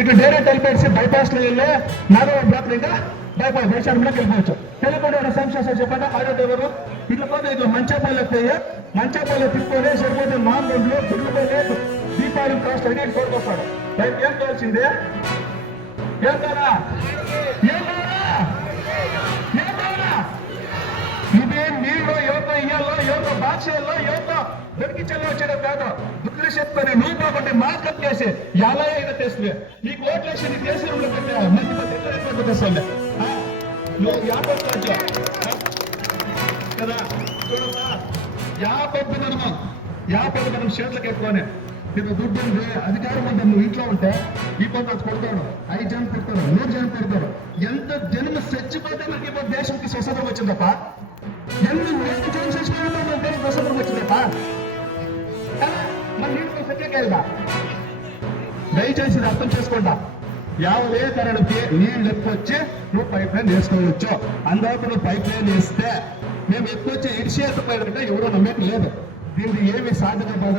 ఇటు డైరెక్ట్ వెళ్ళిపోయి బైపాస్లో వెళ్ళి నాగవ బ్లాక్లింగా బైపాస్ దేశాన్ని వెళ్ళిపోవచ్చు. వెళ్ళిపోతే సంస్థ చెప్పండి ఆడేది ఎవరు ఇట్లా పోతే ఇట్లా మంచాపల్లికి పోయి మంచాపల్లి తిప్పుకొని సరిపోతే మామూలు గుడ్లుపోయి దీపావళి క్రాస్ అడిగి కోరుకొస్తాడు. ఏం కావాల్సిందే ఏం కావాలా ఇదే నీళ్ళు ఎవరితో ఇయ్యాలో ఎవరితో భాషల్లో ఎవరితో దొరికించాలో వచ్చేది కాదు. దుఃఖి చెప్తాను నువ్వు కాబట్టి మార్కెట్ చేసి ఎలా అయినా తెస్తుంది నీకు ఓట్లేసి నీ దేశంలో పెట్టాలి మంచి తెస్తుంది నువ్వు యాభై కదా చూడమ్మా 50 మనం షేర్లకు ఎక్కువనే నీకు దుడ్డు ఉంది అధికారం ఉంటే నువ్వు ఇంట్లో ఉంటే ఈ పని కొడతాడు 5 జనం కొడతాడు 100 జనం కొడతాడు. ఎంత జన్మ చచ్చిపోతే నాకు ఇప్పుడు దేశానికి స్వతంత్రం వచ్చిందప్ప ఎంత జనం చచ్చిపోతే మన దేశం స్వతంత్రం వచ్చిందప్ప మన నీటికి సత్యకేదా దయచేసి అర్థం చేసుకుంటా. 50 ఎకరాలకి నీళ్ళు ఎక్కువ వచ్చి నువ్వు పైప్ లైన్ వేసుకోవచ్చు. అందువల్ల నువ్వు పైప్ లైన్ వేస్తే మేము ఎక్కువ వచ్చి ఇడిచేకపోయారంటే ఎవరో నమ్మకం లేదు. దీనికి ఏమి సాధన బాధ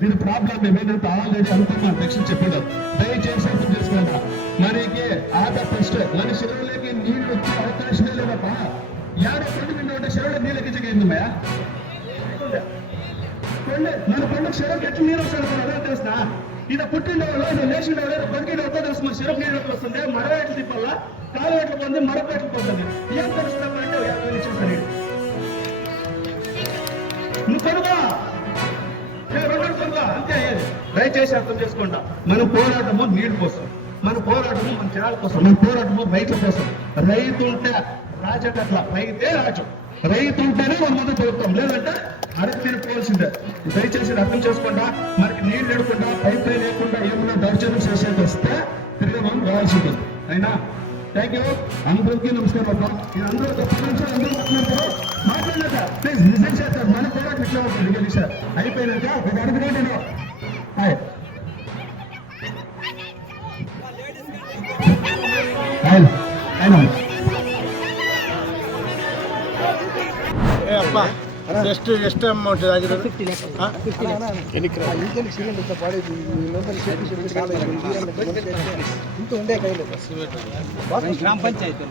దీని ప్రాబ్లం మేమేంటంటే ఆల్రెడీ అనుకున్నాం టెక్స్ట్ చెప్పాడు. దయచేసి అర్థం చేసుకుంటా. మనకి ఆధార్ ఫస్ట్ మన శరీరంలోకి నీళ్ళు వచ్చే అవకాశమే లేదప్ప. 50 నిండు ఉంటే శరీరంలో నీళ్ళు ఎక్కించగలిగిందమ్మా మన పండుగ శరీరం ఎట్లా నీరు వస్తుంది అదే తెలుస్తా. ఇది పుట్టిండేవాళ్ళు నువ్వు లేచిండేవాళ్ళు బతికిండేవాళ్ళతో తెలుసు మన శరీరం నీళ్ళు ఎట్లా వస్తుంది మరో ఎట్లు తిప్పాలా కాలు ఎట్లు పోతుంది మరొక ఎట్లు పోతుంది ఏం తెలుస్తుందంటే 50 నిమిషాలు నువ్వు కొనుగో అంతే. దయచేసి అర్థం చేసుకుంటా. మన పోరాటము నీళ్ళ కోసం, మన పోరాటము మన జనాల కోసం, మన పోరాటము రైతుల కోసం. రైతు ఉంటే రాజకట్ల రైతే రాజు. రైతు ఉంటేనే మన ముందు ప్రభుత్వం లేదంటే అరకు తిరిగిపోవాల్సిందే. దయచేసి అర్థం చేసుకుంటా. మనకి నీళ్ళు లేకుండా పైప్ లైన్ లేకుండా ఏమన్నా దౌర్జన్యం చేసేది వస్తే తిరిగి మనం రావాల్సింది. అయినా థ్యాంక్ యూ అందరికీ నమస్కారం అబ్బా. ఇది అందరూ 10 నిమిషాలు అందరూ మాట్లాడలేక ప్లీజ్ నిజం చేస్తారు. మన పోరాటం ఇట్లా ఉంటుంది రియల్ సార్ అయిపోయినాక ఒక అడుగునే నేను ಎಷ್ಟು ಅಮೌಂಟ್ ಆಗಿದೆ ಗ್ರಾಮ ಪಂಚಾಯತ್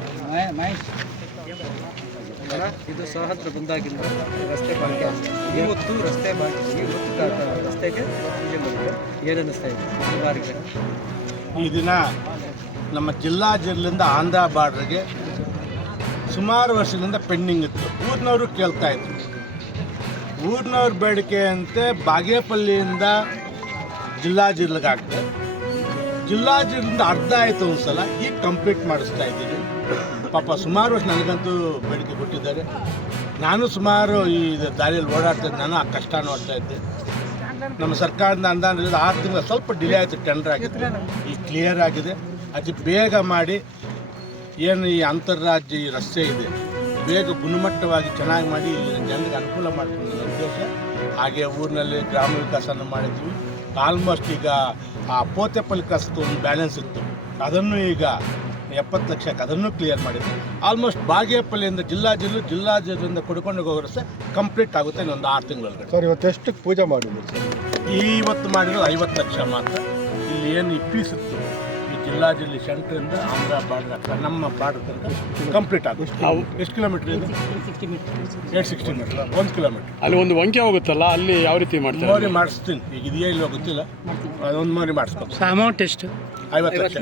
ಇದು ಸಹಸ್ರ ಬಂದಾಗಿಂದ ರಸ್ತೆ ಬಾಕಿ ಇವತ್ತು ರಸ್ತೆ ಬಾಕಿ ಇವತ್ತು ರಸ್ತೆಗೆ ಏನನ್ನಿಸ್ತಾ ಇದೆ ಮುಂಗಾರಿಗೆ ಈ ದಿನ ನಮ್ಮ ಜಿಲ್ಲೆಯಿಂದ ಆಂಧ್ರ ಬಾರ್ಡ್ರಿಗೆ ಸುಮಾರು ವರ್ಷದಿಂದ ಪೆಂಡಿಂಗ್ ಇತ್ತು. ಊರಿನವರು ಕೇಳ್ತಾ ಇದ್ರು. ಊರಿನವ್ರ ಬೇಡಿಕೆ ಅಂತೆ ಬಾಗೇಪಲ್ಲಿಯಿಂದ ಜಿಲ್ಲೆಗಾಗ್ತದೆ. ಜಿಲ್ಲೆಯಿಂದ ಅರ್ಧ ಆಯಿತು ಒಂದು ಸಲ, ಈಗ ಕಂಪ್ಲೀಟ್ ಮಾಡಿಸ್ತಾ ಇದ್ದೀನಿ. ಪಾಪ ಸುಮಾರು ವರ್ಷ ನನಗಂತೂ ಬೇಡಿಕೆ ಕೊಟ್ಟಿದ್ದಾರೆ. ನಾನು ಸುಮಾರು ಈ ದಾರಿಯಲ್ಲಿ ಓಡಾಡ್ತಾ ನಾನು ಆ ಕಷ್ಟ ನೋಡ್ತಾ ಇದ್ದೆ. ನಮ್ಮ ಸರ್ಕಾರದಿಂದ ಅನುದಾನ 6 ತಿಂಗಳು ಸ್ವಲ್ಪ ಡಿಲೇ ಆಯಿತು. ಟೆಂಡರ್ ಆಗಿದೆ, ಈಗ ಕ್ಲಿಯರ್ ಆಗಿದೆ. ಅತಿ ಬೇಗ ಮಾಡಿ ಏನು ಈ ಅಂತಾರಾಜ್ಯ ಈ ರಸ್ತೆ ಇದೆ ಬೇಗ ಗುಣಮಟ್ಟವಾಗಿ ಚೆನ್ನಾಗಿ ಮಾಡಿ ಇಲ್ಲಿನ ಜನರಿಗೆ ಅನುಕೂಲ ಮಾಡ್ಕೊಂಡು ಉದ್ದೇಶ. ಹಾಗೆ ಊರಿನಲ್ಲಿ ಗ್ರಾಮ ವಿಕಾಸನ ಮಾಡಿದ್ವಿ. ಆಲ್ಮೋಸ್ಟ್ ಈಗ ಆ ಪೋತೆಪಲ್ಲಿ ಕಸದ ಒಂದು ಬ್ಯಾಲೆನ್ಸ್ ಇತ್ತು, ಅದನ್ನು ಈಗ 70 ಲಕ್ಷಕ್ಕೆ ಅದನ್ನು ಕ್ಲಿಯರ್ ಮಾಡಿದ್ವಿ. ಆಲ್ಮೋಸ್ಟ್ ಬಾಗೇಪಲ್ಲಿಯಿಂದ ಜಿಲ್ಲಾದಿಂದ ಕೊಡ್ಕೊಂಡು ಹೋಗೋ ರಸ್ತೆ ಕಂಪ್ಲೀಟ್ ಆಗುತ್ತೆ ಇನ್ನೊಂದು 6 ತಿಂಗಳೊಳಗಡೆ. ಸರ್ ಇವತ್ತು ಎಷ್ಟು ಪೂಜೆ ಮಾಡಿದ್ವಿ ಸರ್? ಇವತ್ತು ಮಾಡಿರೋದು 50 ಲಕ್ಷ ಮಾತ್ರ. ಇಲ್ಲಿ ಏನು ಈ ಪೀಸ್ ಇತ್ತು ಜಿಲ್ಲೆ ಸೆಂಟ್ರಿಂದ ಆಂಧ್ರ ಬಾರ್ಡರ್ ಹತ್ರ ನಮ್ಮ ಬಾರ್ಡರ್ ತನಕ ಕಂಪ್ಲೀಟ್ ಆಗುತ್ತೆ. ಎಷ್ಟು ಕಿಲೋಮೀಟರ್ ಇದೆ? 860 ಮೀಟರ್, 1 ಕಿಲೋಮೀಟರ್. ಅಲ್ಲಿ ಒಂದು ವಂಕೆ ಹೋಗುತ್ತಲ್ಲ, ಅಲ್ಲಿ ಯಾವ ರೀತಿ ಮಾಡ್ತಾರೆ? ಮೋರಿ ಮಾಡಿಸ್ತೀನಿ. ಈಗ ಇದೆಯಾ ಇಲ್ಲೋ ಗೊತ್ತಿಲ್ಲ, ಅದೊಂದು ಮೋರಿ ಮಾಡಿಸ್ಬೇಕು. ಅಮೌಂಟ್ ಎಷ್ಟು? 50 ಲಕ್ಷ.